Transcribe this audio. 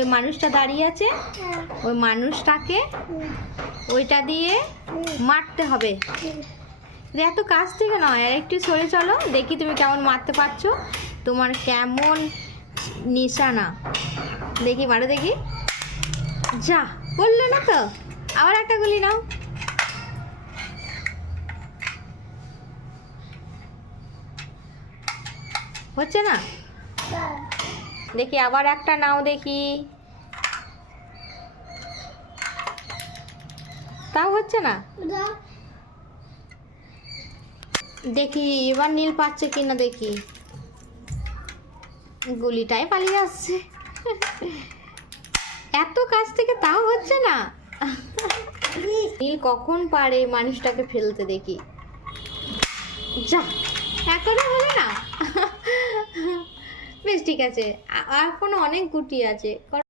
ওই মানুষটা দাঁড়িয়ে আছে, ওই মানুষটাকে ওইটা দিয়ে মারতে হবে। এত কাছ থেকে নয়, আর একটু সরে চলো, দেখি তুমি কেমন মারতে পারছো, তোমার কেমন নিশানা। দেখি মারো দেখি। যা, বললো না তো, আবার একটা গুলি নাও। হচ্ছে না, দেখি আবার একটা নাও দেখি। তাও হচ্ছে না, দেখি এবার নীল পাচ্ছে কিনা দেখি। গুলিটাই পালিয়ে আসছে। এত কাছ থেকে তাও হচ্ছে না। নীল কখন পারে মানুষটাকে ফেলতে দেখি। যা, এখনো হলো না। বেশ ঠিক আছে, আর কোনো অনেক গুটি আছে।